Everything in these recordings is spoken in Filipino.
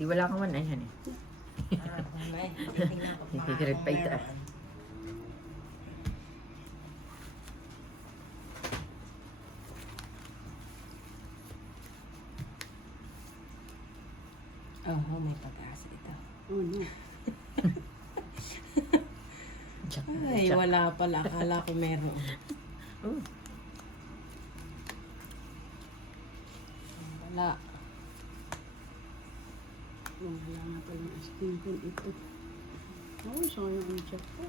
di wala kang one. Ayan eh. May. Titingnan ko pa Hihirit kung pa ito. meron. Oh, may pag-asa ito. Oh, no. Jack. Ay, Jack. wala pala. Akala ko meron. Oh, Wala. Oh, wala nga pala yung asking pin ito. Oh, sayang ang check ko.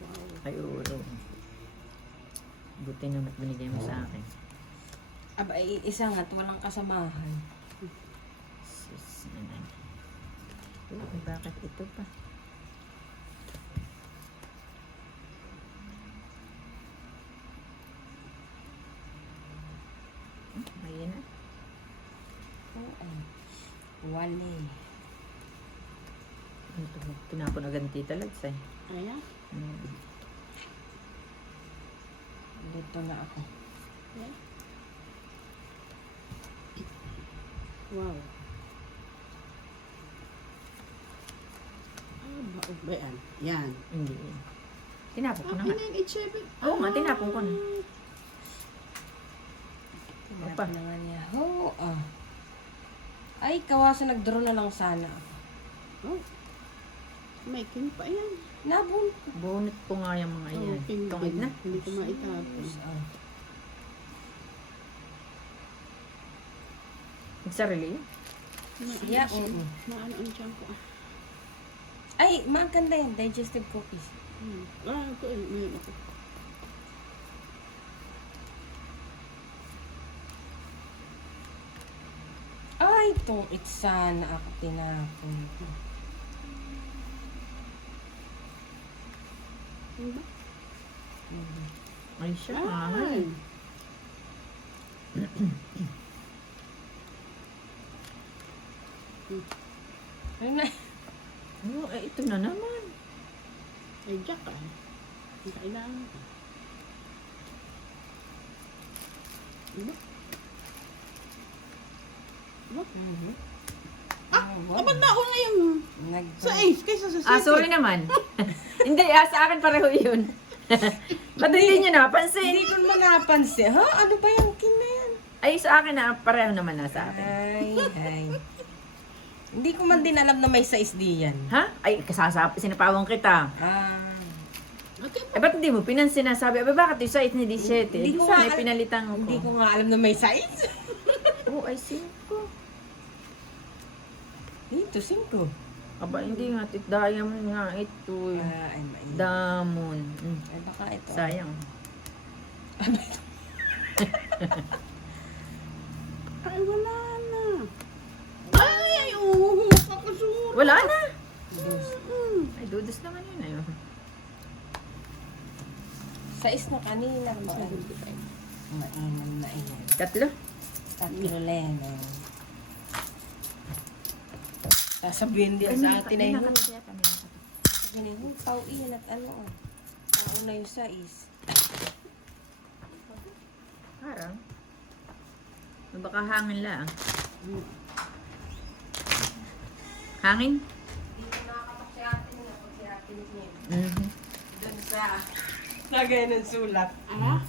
Wow. ay ulo. Buti naman binigay mo sa akin. Aba, isa nga't walang kasamahan. Sus naman. Oh, bakit ito pa? Ayan na. Oh, ay. Wali. Ito, tinapon agad ni Tita Lads eh. Ayan. Dito na ako. Ayan. Wow. Ah, baog ba yan? Yan. Hindi. Tinapon ko na nga. 987. Oo nga, tinapon ko na. Opa. Tinapon na nga niya. Oh, ah. Ay, kawasan nag-draw na lang sana ako. Oh. May king pa yan. Nabun. Bunot ko nga yung mga Oh, yan. king Tungid din. na. Hindi ko maitapon. Ah. Nagsarili yun. Yeah, oo. Maano ang tiyan ko. Ay, maganda yan. Digestive cookies. Ah, ito eh. Mayroon ako. Ay, itong sana ako tinapon. Ano ba? Ay siya. Ay. Ayun na. Oh, eh, ito na naman. Ay, jack ah. Ang kailangan ko. Ano? Ano? Mhm. Ah, wow. abad na ako ngayon. Sa ace, kaysa sa 7. Ah, sorry naman. Hindi, sa akin pareho yun. Ba't hindi nyo napansin? Hindi ko naman napansin. Ha? Ano ba yung kin na yan? Ay, sa akin na, pareho naman na sa akin. Ay. Hindi ko man din alam na may size di yan. Ha? Ay, sinapawang kita. Ah. Okay. Eh, ba't hindi mo sinasabi? Abay, bakit yung size ni 17? Hindi Hindi ko ko nga al- pinalitan ko. Hindi ko nga alam na may size. Oh, ay, 5. Dito, 5. Aba, hindi nga. Diamond nga ito. Ah, ay, mainit. Damon. Ay, baka ito. Sayang. Ay, wala na. Ay, oo. Kakasura. Wala na. Dos. Ay, dudos naman yun. Ayun. Size na kanina ko. Mainit. 3. Tatlo leno. Sasabihin din sa atin ay sabihin ay tao iyan at ano. Tao na yung size. Parang. Baka hangin lang. Hangin? Hindi ko nakakapak si atin nga pag si atin niya. Mhm. Doon sa lagay ng sulat. Ah?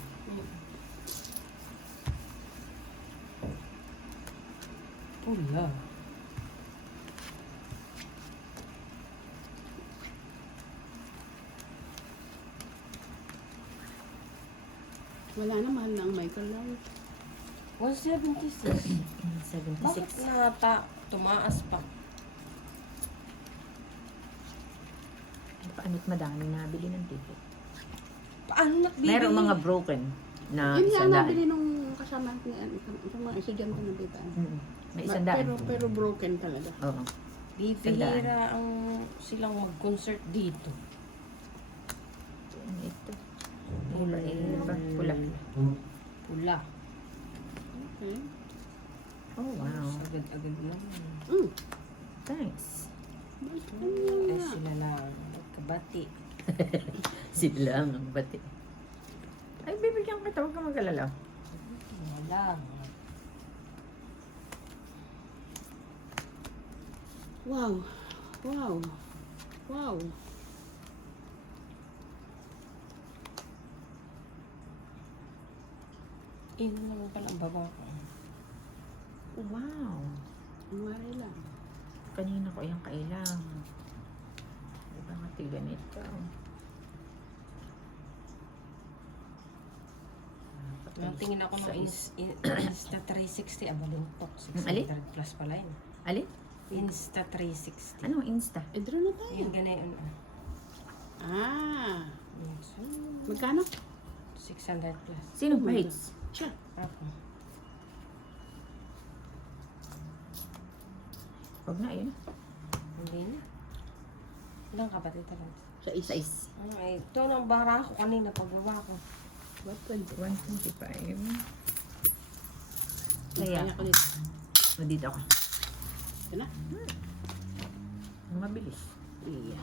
Pula. Wala na, mahal na ang Michael lang. 176. 76. Bakit nata tumaas pa? Paano't madami nabili ng ticket. Paano nakbibili? Meron mga broken na Yun nga 100. nabili nung kasama ni itong mga estudyante na bitaan. May 100. Pero broken talaga. Oo. Bibihira ang silang mag-concert dito. Ito. Pula. Pula. Pula. Okay. Oh, wow. Agad-agad lang. Thanks. Eh, sila lang. Kabati. Sila ang bati. Ay, bibigyan kita. Huwag ka mag-alala. Wala. Wow. Wow. Wow. Yun naman pala ang baba ko. Wow. Umari lang. Kanina ko yung kailangan. Diba nga ganito? Tingin ako ng Insta 360. Abaluntok. Alin? 600 plus pala yun. Alin? Insta 360. Anong Insta? Eh, draw na tayo. Yung ganayon. Ah. Yes. Magkano? 600 plus. Sino Oh my page? Siya. Ako. Huwag na, yun. Hindi na. Ilang kapatid ka lang? Sa isa. Size. Ito nang bara ko kanina pagbaba ko. What 20? 125. Kaya Kaya, ko dito. o dito ako. Ito na. Mabilis. Iya.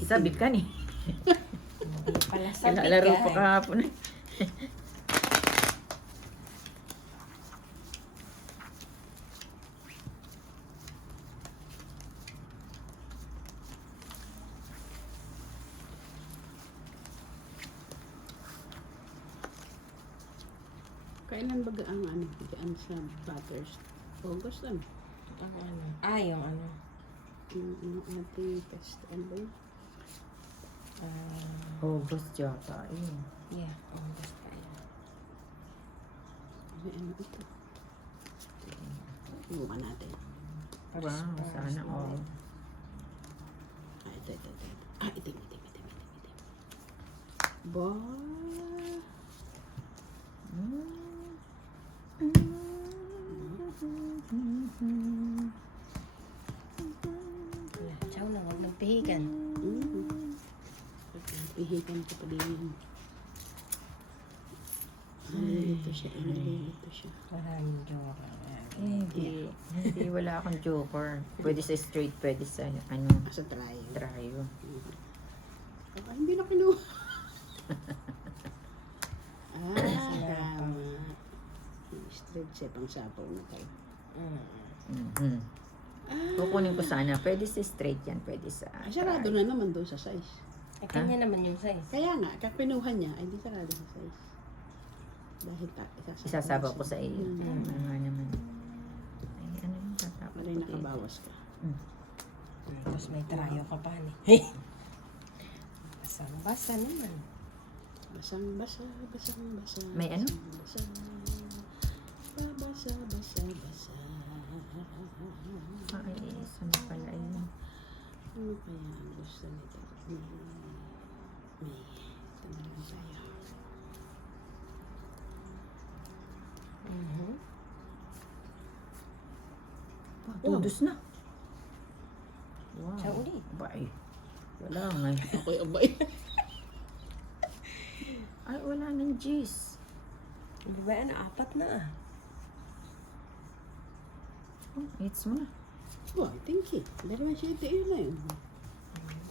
Isabit ka ni. Hindi pala sa Kalalaro pa kahapon. Kailan ba ang ano? Diyan sa Butters? August ano? Ang ano? Yung ano. Yung ating test. Ano ba yun? August yata. Ayun. Yeah. August pa yan. Ano ito? Ibukan natin. Wow, sana all. Ah, ito. Ah, itim. Ba? Chow na, huwag ng pihigan. Ihikan ko pa din yun. Nalilito siya. Maraming joker. Hindi. Hindi, wala akong joker. Pwede sa straight, pwede sa ano, Asa tayo. tryo. Hindi na kinuha. Tama. Straight siya pang sapaw na tayo. Mhm. Kukunin ko sana. Pwede sa straight yan, pwede sa Sarado try. na naman doon sa size. Kanya naman yung size. Kaya nga, kapinuhan niya, ay di sarado sa size. Dahil Isasabaw ko sa iyo. Mm. Ano nga naman. Ay, ano yung tatapos Malay nakabawas ka. Tapos may trayo ka pa ni. Basang-basa naman. Basang-basa. May ano? Basa. Ay, isa na pala yun. Ano kaya ang gusto nito? May. Ito na lang tayo. Tudos na. Wow. Siya uli. Abay. Wala nga. Ako'y abay. Ay, wala nang G's. Di ba yan? 4 na ah. Oh, it's mo na. Wow, thank you. Dalawang shade yun na yun.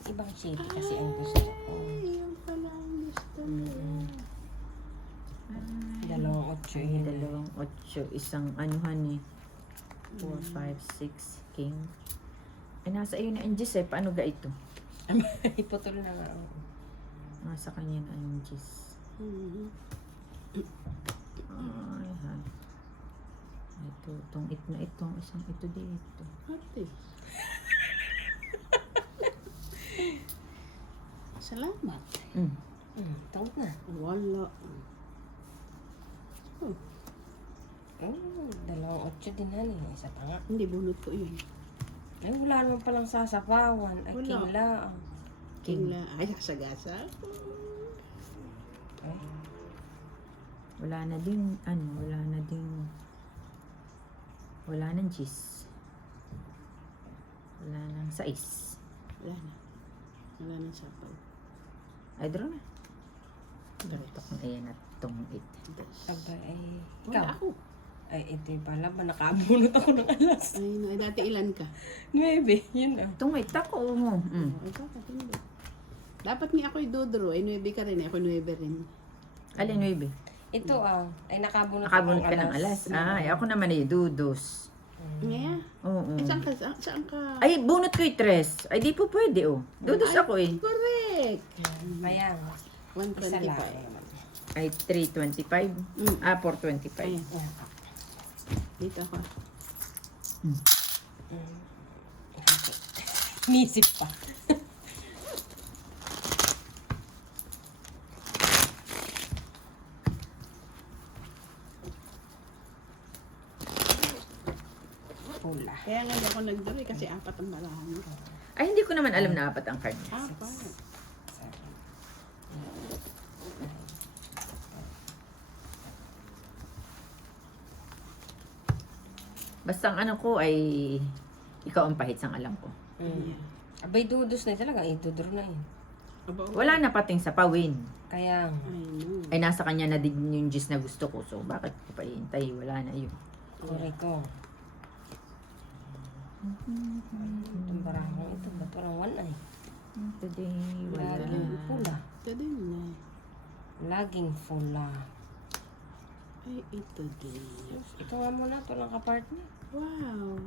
Ibang shape kasi ang gusto ko. Ay, yung pala ang gusto nila. Dalawang 8 Ay, yun. 2, 8. Isang anuhan eh. 4, 5, 6. King. Ay, nasa iyo na ang G's eh. Paano ga ito? Iputol na nga. Oo. Nasa kanya na ang G's. Mhm. Ay, ha. Ito, itong it na itong isang ito dito. Ate. Salamat. Tawag na. Wala. Oh, Dalawang 8 din na niya. Isa pa nga. hindi bunot ko yun. Ay, wala naman palang sasapawan. Ay, Wala. king lang. King. King. Ay, sasagasa. Ay, Wala na din, wala nang G's. Wala nang size. Wala na. Wala nang sapaw. Ay, draw na. Tres. Ito kung ayan at itong it. aba eh. Wala Ikaw. ako. Ay, ito yung pala ba? Nakabunot ako ng alas. Ay, no, ay, dati ilan ka? 9. Yun ah. Itong it ako mo. Ay, bakit hindi? Dapat ni ako'y dodro. Ay, 9 ka rin. Ako 9 rin. Alin, 9? Ito ay nakabunot Nakabunot akong ka ng alas. Ay, ako naman ay dudos. Ngayon? Oo. Saan ka? Ay, bunot ko yung tres. Ay, di po pwede, oh. Dudos Ay, ako, eh. Correct. Kaya nga. Isa lang. 125. Ay, 325. Mm. 425. Ayan. Dito ako. Nisip pa. Pula. Kaya nga hindi ako nagduri kasi apat ang balahan mo. Ay, hindi ko naman alam na apat ang card. Apat. Basta ang ano ko ay ikaw ang pahit sang alam ko. Abay, dudos na talaga. Idudro na yun. Wala na pating sa pawin. Kaya, I know. Ay, nasa kanya na din yung gist na gusto ko. So, bakit ko pa hihintay? Wala na yun. correct ko. Itong barangong ito, ba't walang one ay? Today, wala. Laging pula. Ito din na. Laging pula. Ay, ito din. Ito nga muna, ito lang ka-partner. Wow.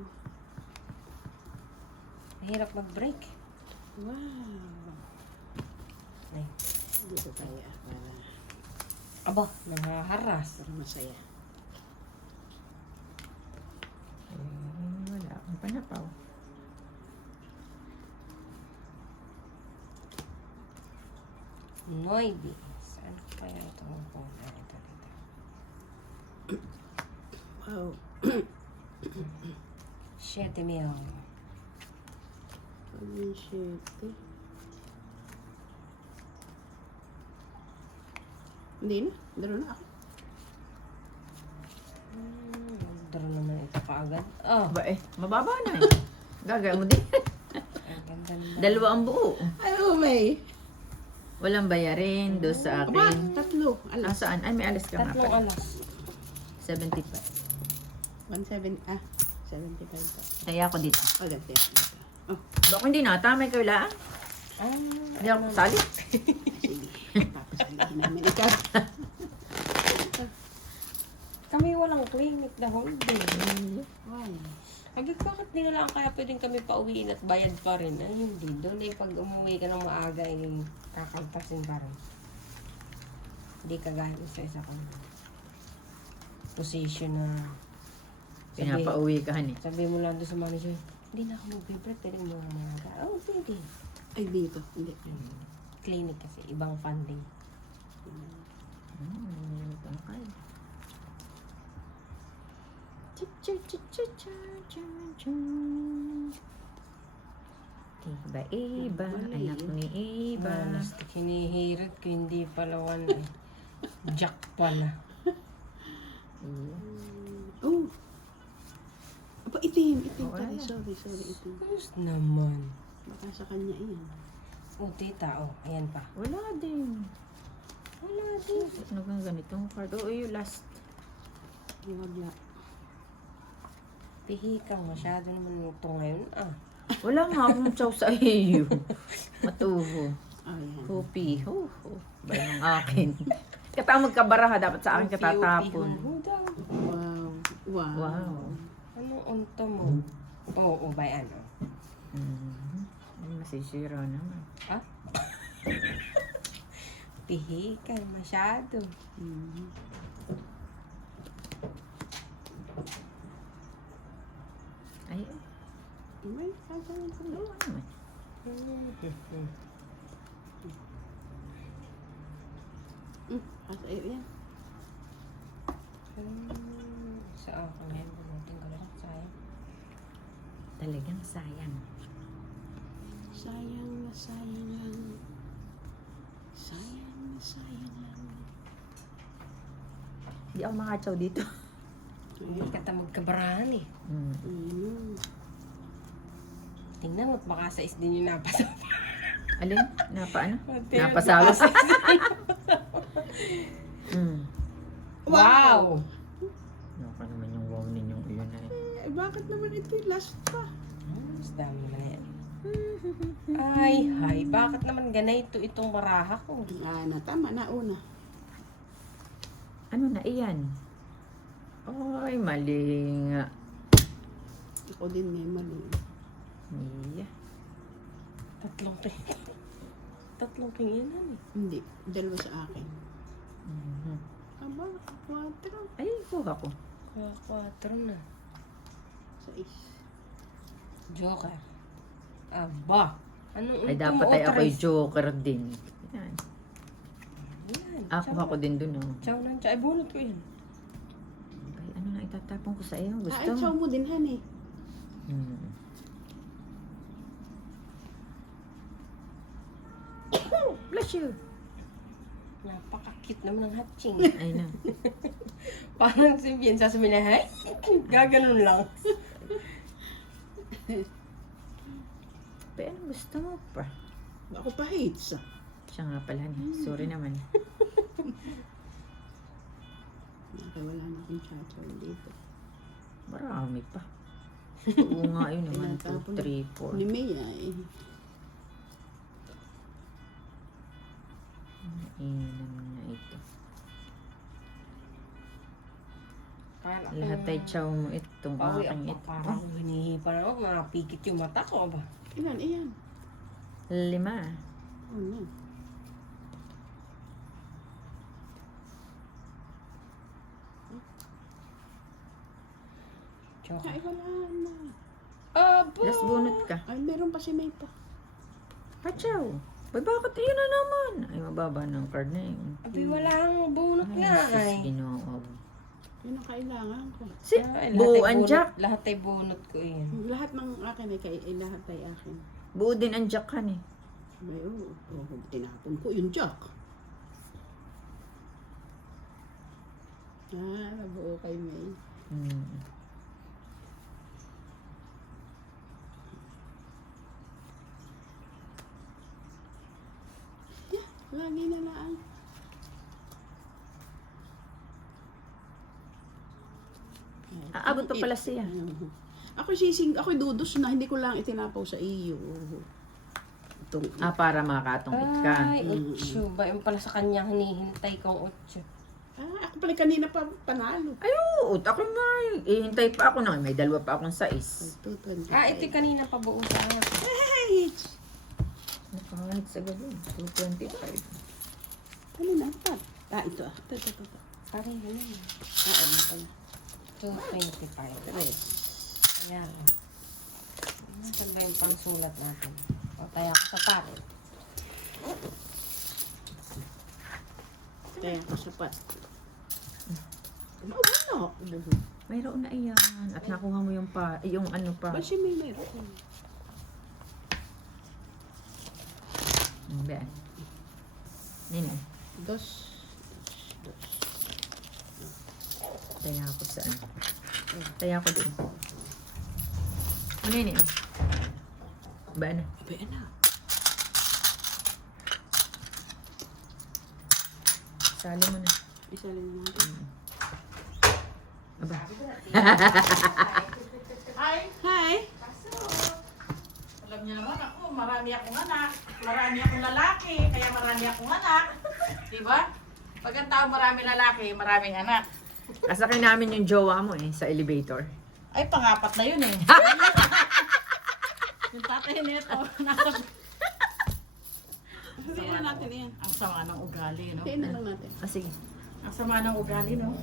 Mahirap mag-break. Wow. Ay. Dito tayo para, Aba, nangaharas. para masaya. Wala akong panapaw. Noisy. Saan kaya ito ang pula? Ito, dito. Wow. 7,000. Pag-insyete. Hindi na. Daro na ako. Daro naman ito kaagad. Oh, Ba eh, mababa na eh. Gagaya mo din. ang ganda naman. Dalawa ang buo. Ay, oh, may. Walang bayarin do sa Aba, akin. tatlo. Ah, Alas. saan? Ay, may alis ka nga Tatlong pala. alas. 75. 75 pa. Kaya ako dito. Oh, dito. Dito. Oh, Baka hindi na, tamay kayo lang. Ah, Hindi ako sali. sige. Papasalihin namin ikaw. kami walang clinic the whole day. Wow. Sabi ko, bakit di na lang kaya pwedeng kami pauwiin at bayad pa rin? Ay, hindi. Doon eh, pag umuwi ka ng maaga, ay kakaltasin pa rin. Hindi ka gaya sa isa kang position na Pinapauwi ka, hani. sabi mo lang doon sa manager, hindi na ako mag-break, pwedeng mga maaga. Oh, pwede. Ay, dito. Hindi. Clinic kasi, ibang funding. Iba, anak ni Iba. Plastic, hinihirit ko, hindi pala one eh. Jack pala. Oh. Aba, itim. Itim Wala pala. na. Sorry, itim. Ayos naman. Baka sa kanya iyan. Oh, tita, oh, ayan pa. Wala din. Wala din. Ano kang ganitong card? Oo, yung last. Wala. Pihikang, masyado naman ito ngayon. Ah, Wala nga akong chow sa iyo. Matuho. Ayan. Hupi. Ho. Ba yung akin? Kata magkabaraha, dapat sa akin katatapon. Wow. Wow. Wow. Anong unto mo? Oo, by ano? Masisira naman. Ah? Pihikan, masyado. Mhm. Ay, May kagawin ko oo naman. Asa iyo yan. Sa ako ngayon, bunutin ko lang. Sayang. Talagang sayang. Sayang na sayang lang. Sayang na sayang lang. Hindi ako makachaw dito. Hindi ka ta magkabarahan eh. Mm. Tingnan mo, baka sa din yung napasa. Alin? Napa ano? Hotel, Napasawas. baka Wow! Naka naman yung wow ninyong iyon na eh. Eh, bakit naman ito yung last pa? Mas dami na yan. Ay, hay, bakit naman ganito itong baraha ko? Ah, na, tama na una. Ano na iyan? Ay, mali nga. Ako din may mali. Yeah. Tatlong tinginan eh. Hindi, dalawa sa akin. Mhm. Aba, 4. Ay, kuha ko. Kaya 4 na. 6. Joker. Aba. Anong Ay, dapat ay ako'y joker din. Yan. Yan. Ah, kuha ko din dun, oh. Chow lang. Ay, bunot ko yan. Ay, ano na itatapon ko sa iyo? Ay, Gusto chow mo? mo din, honey. Hmm. Bless you. Napaka-cute naman ng hatching. Ay na. Parang si Bien sasabihin na, hay, gaganon lang. Pero ano gusto mo pa? Ako pa hates. Siya nga pala ni. Sorry naman. Nakawala na akong chachaw dito. Marami pa. Oo nga yun naman. 2, 3, 4. Ni Mia eh. Inan na ito. Parang Lahat ay chow mo itong Pawi aking ako. ito. Parang hinihipan ako. Nakapikit yung mata ko ba? Ilan, iyan. 5. Ano? Joker. Ay, wala na. Aba! Last bunot ka. Ay, meron pa si May pa. Pachaw. Ay, bakit yun na naman? Ay, mababa ng card na yun. Abi, walang bunot nga Sus, ay. Ginoo. Yun ang kailangan ko. Si Ay, buo ay ang bunot- jack. Lahat ay bunot ko yun. Lahat ng akin lahat ay akin. Buo din ang jack kan eh. May tinapon ko yung jack. Ah, nabuo kay May. Hmm. Lagi na lang. Aabot pa pala siya. Ako dudos na, hindi ko lang itinapaw sa iyo. Itong, Ah, para makatungkit ka. Ay, 8. Ba yung pala sa kanya hinihintay kong 8. ako pala kanina pa panalo. Ay, oo. Ako nga. Ihintay pa ako na. May dalawa pa akong 6. 225. Ito yung kanina pa buo sa akin. Hey! Kahit sa gabi. 225. Kanina, pa. Ito. Ito. Parang yun. Oo, ano pala. 225. Ayan. Saan ba yung pangsulat natin? O, tayo ako sa parin. Kaya ako sapat. Ano? Mayroon na iyan. At nakuha mo yung yung ano pa. Ba't siya may meron? Ben. Nino. Dos. Taya ako saan? Taya ako din. Ano yun yun? Ba na? Abay, na. Sali mo na. Isalin na natin. Aba. Hi! Alam niyo naman ako, marami akong anak, marami akong lalaki, kaya marami akong anak. Diba? Pag ang tao marami lalaki, maraming anak. Asakay namin yung jowa mo eh, sa elevator. Ay, pangapat na yun eh. Yung tatay nito, nasa... Sabihin na natin yan. Ang sama ng ugali, no? Sabihin na lang natin. Ah, sige. Ang sama ng ugali, no?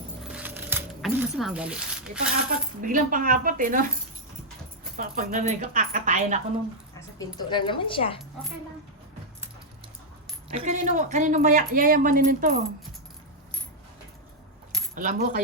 Ano masama ang gali? Eh, pangapat, biglang pangapat eh, no? Pag narinig ko, kakatayin ako nung... Nasa pinto na naman siya. Okay lang. Ay, kanino yayamanin ito? Alam mo, kayo